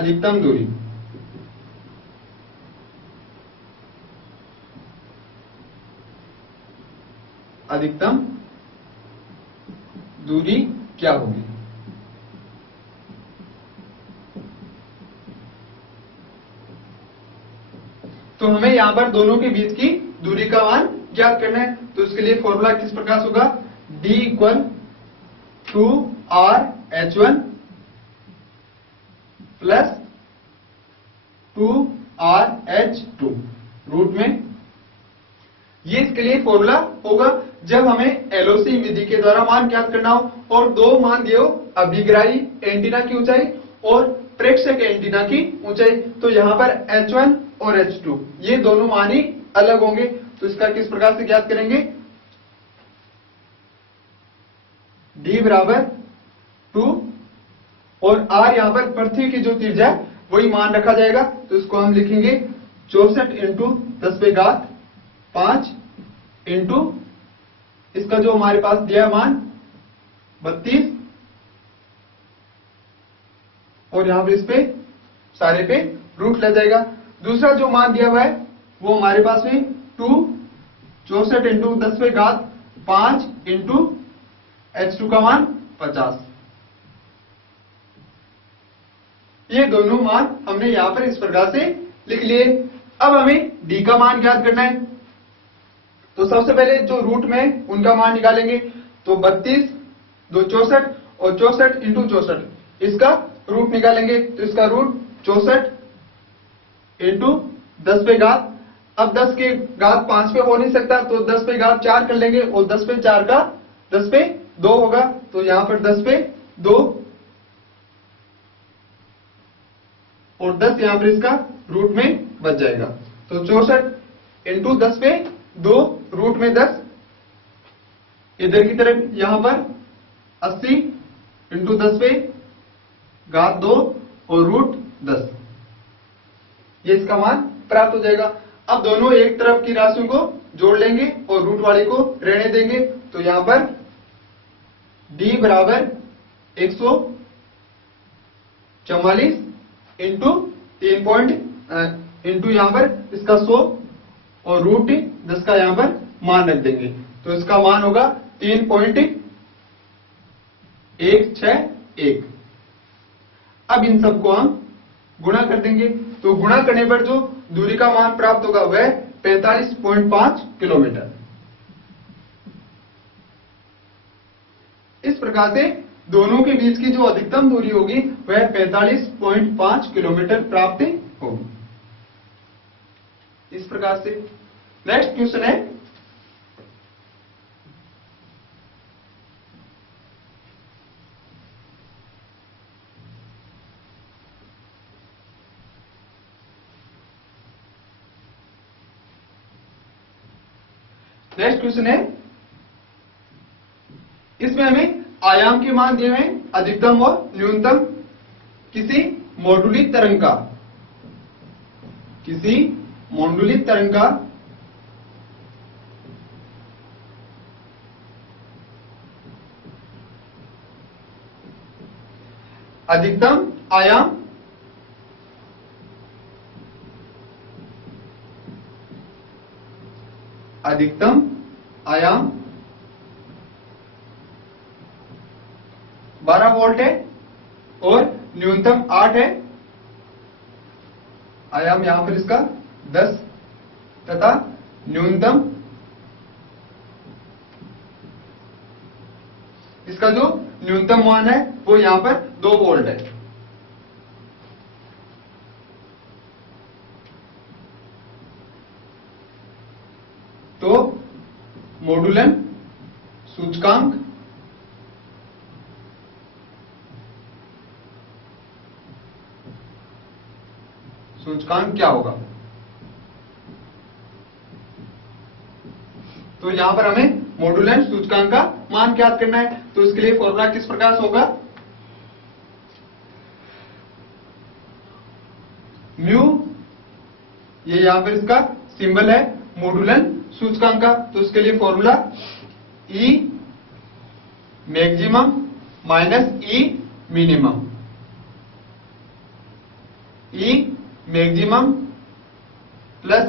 अधिकतम दूरी। अधिकतम दूरी क्या होगी? तो हमें यहां पर दोनों के बीच की दूरी का मान ज्ञात करना है। तो इसके लिए फॉर्मूला किस प्रकार से होगा? D equal 2RH1 plus 2RH2 root में। ये इसके लिए फॉर्मूला होगा जब हमें एलओसी विधि के द्वारा मान ज्ञात करना हो और दो मान दिए हो, अभिग्राही एंटीना की ऊंचाई और प्रेक्षक एंटीना की ऊंचाई। तो यहां पर H1 और H2 ये दोनों मान ही अलग होंगे। तो इसका किस प्रकार से ज्ञात करेंगे? D बराबर 2 और R यहां पर पृथ्वी की जो त्रिज्या है वही मान रखा जाएगा। तो इसको हम लिखेंगे 64 इंटू 10⁵ इंटू इसका जो हमारे पास दिया मान 32 और यहां पर इस पे सारे पे रूट लग जाएगा। दूसरा जो मान दिया हुआ है वो हमारे पास में 64 इंटू 10⁵ इंटू H2 का मान 50। ये दोनों मान हमने यहां पर इस प्रकार से लिख लिए। अब हमें D का मान ज्ञात करना है। तो सबसे पहले जो रूट में उनका मान निकालेंगे। तो 32 2 64 और 64 इंटू 64 इसका रूट निकालेंगे। तो इसका रूट 64 इंटू 10⁵। अब 10 के घात 5 पे हो नहीं सकता तो 10⁴ कर लेंगे और 10⁴ का 10�2 होगा। तो यहां पर 10�2 और 10 यहां पर इसका रूट में बच जाएगा। तो 64 इंटू 10�2 रूट में 10 इधर की तरफ यहां पर 80 इंटू 10⁵ और रूट 10 ये इसका मान प्राप्त हो जाएगा। अब दोनों एक तरफ की राशियों को जोड़ लेंगे और रूट वाले को रहने देंगे। तो यहां पर D बराबर 144 इंटू 3 इंटू यहां पर इसका 100 और रूट 10 का यहां पर मान रख देंगे। तो इसका मान होगा 3.161। अब इन सबको हम गुणा कर देंगे। तो गुणा करने पर जो दूरी का मान प्राप्त होगा वह 45.5 किलोमीटर। इस प्रकार से दोनों के बीच की जो अधिकतम दूरी होगी वह 45.5 किलोमीटर प्राप्त होगी। इस प्रकार से नेक्स्ट क्वेश्चन है इसमें हमें आयाम के मान दिए हुए हैं अधिकतम और न्यूनतम किसी मोडुलित तरंग का अधिकतम आयाम अधिकतम आयाम 12 वोल्ट है और न्यूनतम 8 है। आयाम यहां पर इसका 10 तथा न्यूनतम इसका जो न्यूनतम मान है वो यहां पर 2 वोल्ट है। तो मॉडुलन सूचकांक क्या होगा? तो यहां पर हमें मॉडुलन सूचकांक का मान ज्ञात करना है। तो इसके लिए फॉर्मूला किस प्रकार से होगा? म्यू ये यहां पर इसका सिंबल है मॉडुलन सूचकांक का। तो इसके लिए formula E maximum minus E minimum. ई मैक्सिमम प्लस